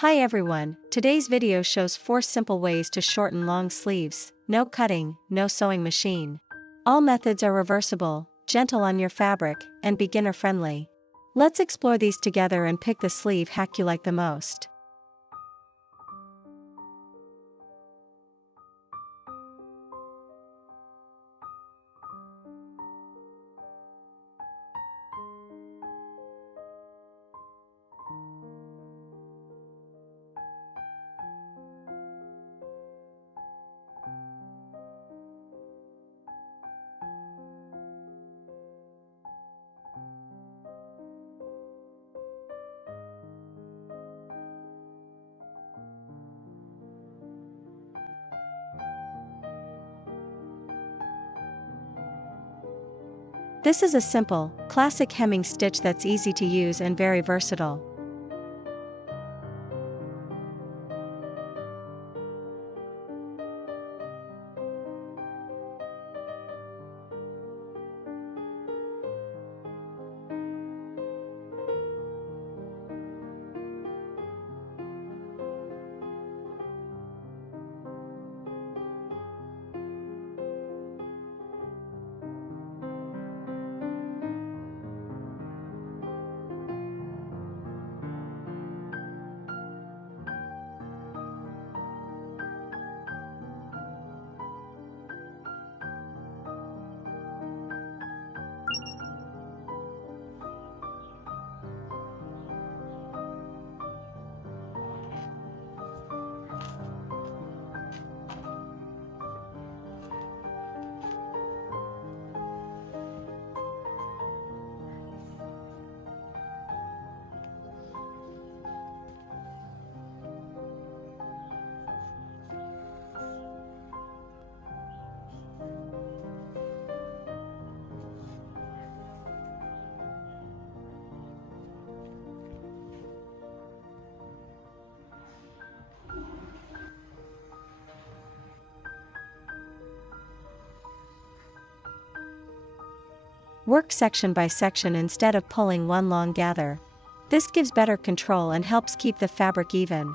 Hi everyone, today's video shows 4 simple ways to shorten long sleeves. No cutting, no sewing machine. All methods are reversible, gentle on your fabric, and beginner friendly. Let's explore these together and pick the sleeve hack you like the most. This is a simple, classic hemming stitch that's easy to use and very versatile. Work section by section instead of pulling one long gather. This gives better control and helps keep the fabric even.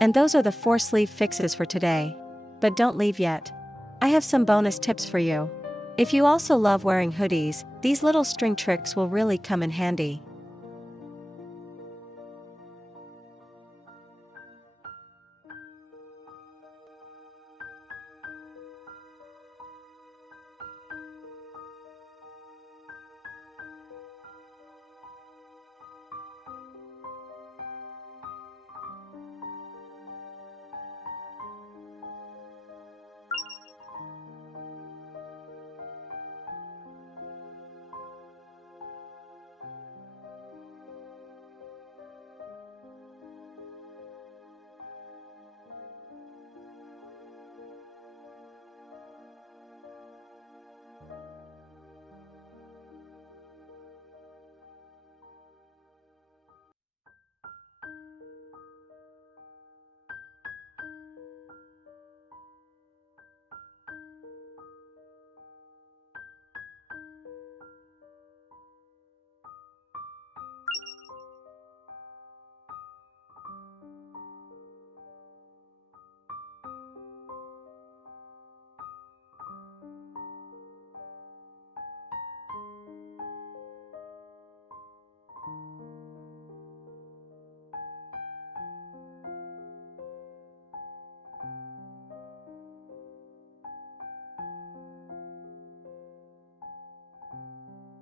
And those are the 4 sleeve fixes for today. But don't leave yet. I have some bonus tips for you. If you also love wearing hoodies, these little string tricks will really come in handy.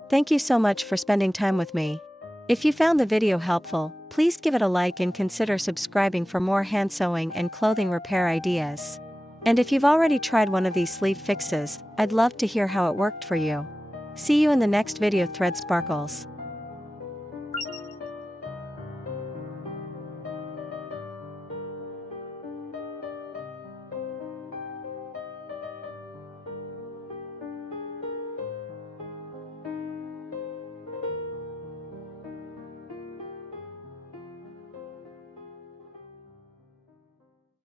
Thank you so much for spending time with me. If you found the video helpful, please give it a like and consider subscribing for more hand sewing and clothing repair ideas. And if you've already tried one of these sleeve fixes, I'd love to hear how it worked for you. See you in the next video, Thread Sparkles.